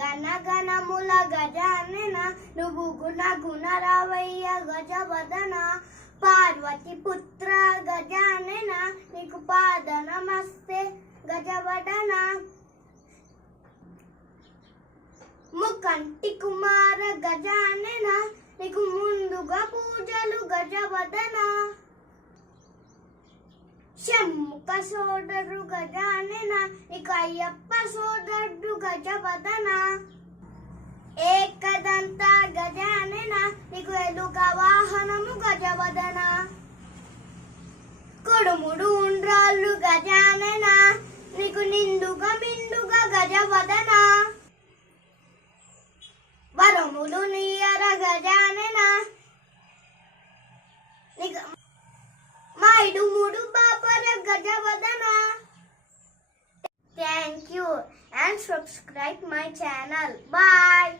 గణగణముల గజానన నువ్వు గుణ గుణరావయ్య గజవదన పార్వతి పుత్ర గజానన నీకు పాద నమస్తే గజవదన ముకంటి కుమార గజానన నీకు ముందుగా పూజలు గజవదన షణ్ముఖ సోదరు గజానన నీకు అయ్యప్ప సోదరుడు గజవదన ఏకదంత గజానన నీకు ఎలుక వాహనము గజవదన కొడుముడు ఉండ్రాళ్ళు గజానన నీకు నిండుగా మిండుగా గజవదన వరములు నీయర గజానన నీకు మైడు మూడు బాపర గజవదన. Thank you and subscribe my channel. Bye.